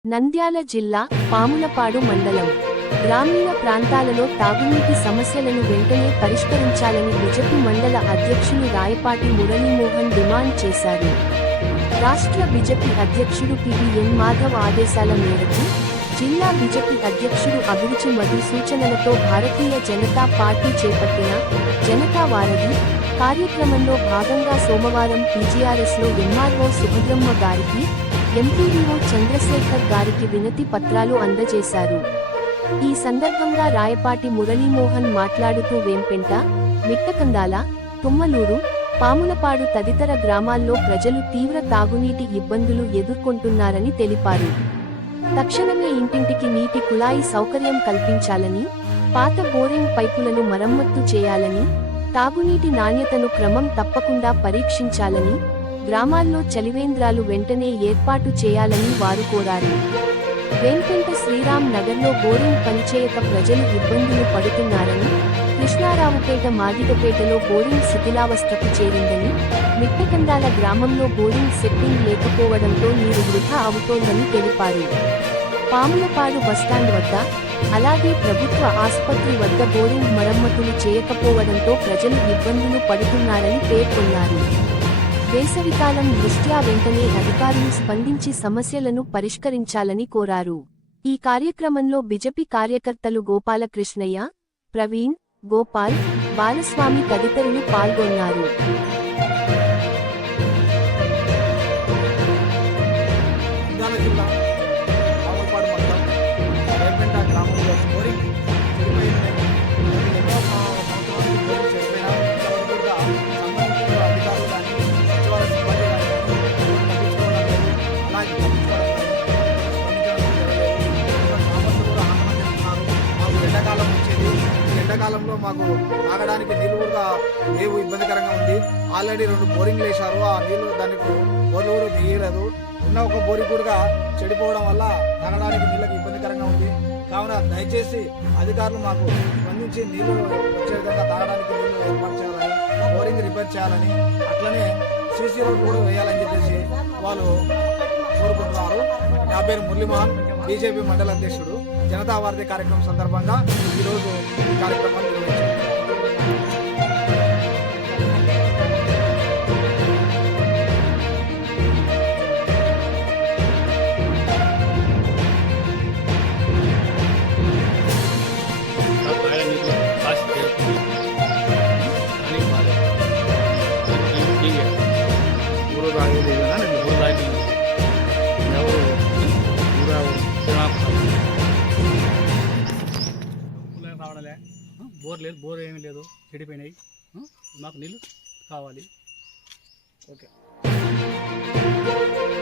నంద్యాల జిల్లా పాములపాడు మండలం గ్రామీణ ప్రాంతాలలో తాగునీటి సమస్యలను వెంటనే పరిష్కరించాలని బీజేపీ మండల అధ్యక్షులు రాయపాటి మురళీమోహన్ డిమాండ్ చేశారు. రాష్ట్ర బీజేపీ అధ్యక్షుడు పివిఎన్ మాధవ్ ఆదేశాల మేరకు జిల్లా బీజేపీ అధ్యక్షుడు అభిరుచి మధు సూచనలతో భారతీయ జనతా పార్టీ చేపట్టిన జనతా వారధి కార్యక్రమంలో భాగంగా సోమవారం పీజీఆర్ఎస్లో ఎంఆర్ఓ సుభద్రమ్మ గారికి, ఎంపీడీఓ చంద్రశేఖర్ గారికి వినతి పత్రాలు అందజేశారు. ఈ సందర్భంగా రాయపాటి మురళీమోహన్ మాట్లాడుతూ వేంపెంట, మిట్టకందాల, తుమ్మలూరు, పాములపాడు తదితర గ్రామాల్లో ప్రజలు తీవ్ర తాగునీటి ఇబ్బందులు ఎదుర్కొంటున్నారని తెలిపారు. తక్షణమే ఇంటింటికి నీటి కుళాయి సౌకర్యం కల్పించాలని, పాత బోరింగ్ పైపులను మరమ్మత్తు చేయాలని, తాగునీటి నాణ్యతను క్రమం తప్పకుండా పరీక్షించాలని, గ్రామాల్లో చలివేంద్రాలు వెంటనే ఏర్పాటు చేయాలని వారు కోరారు. వేంపెంట శ్రీరామ్ నగర్లో బోరింగ్ పనిచేయక ప్రజలు ఇబ్బందులు పడుతున్నారని, కృష్ణారావుపేట మాదిగపేటలో బోరింగ్ శిథిలావస్థకు చేరిందని, మిట్టకందాల గ్రామంలో బోరింగ్ సెట్టింగ్ లేకపోవడంతో నీరు వృధా అవుతోందని తెలిపారు. పాములపాడు బస్టాండ్ వద్ద, అలాగే ప్రభుత్వ ఆసుపత్రి వద్ద బోరింగ్ మరమ్మతులు చేయకపోవడంతో ప్రజలు ఇబ్బందులు పడుతున్నారని పేర్కొన్నారు. వేసవికాలం దృష్ట్యా వెంటనే అధికారులు స్పందించి సమస్యలను పరిష్కరించాలని కోరారు. ఈ కార్యక్రమంలో బీజేపీ కార్యకర్తలు గోపాలకృష్ణయ్య, ప్రవీణ్, గోపాల్, బాలస్వామి తదితరులు పాల్గొన్నారు. ఎండాకాలంలో మాకు తాగడానికి నీళ్ళు కూడా లేవు, ఇబ్బందికరంగా ఉంది. ఆల్రెడీ 2 బోరింగ్లు వేశారు, ఆ నీళ్లు దానికి బోర్లు కూడా వేయలేదు. ఉన్న ఒక బోరింగ్ కూడా చెడిపోవడం వల్ల తాగడానికి నీళ్ళకి ఇబ్బందికరంగా ఉంది. కావున దయచేసి అధికారులు మాకు స్పందించి నీళ్లు వచ్చే విధంగా తాగడానికి నీళ్లు ఏర్పాటు చేయాలని, బోరింగ్ రిపేర్ చేయాలని, అట్లనే సీసీ రోడ్ కూడా వేయాలని చెప్పేసి వాళ్ళు కోరుకుంటున్నారు. నా పేరు మురళీమోహన్, బీజేపీ మండల అధ్యక్షుడు. జనతా వారధి కార్యక్రమం సందర్భంగా ఈరోజు ఈ కార్యక్రమాన్ని నిర్వహించారు. బోర్ లేదు, బోర్ ఏమీ లేదు, చెడిపోయినాయి. మాకు నీళ్ళు కావాలి. ఓకే.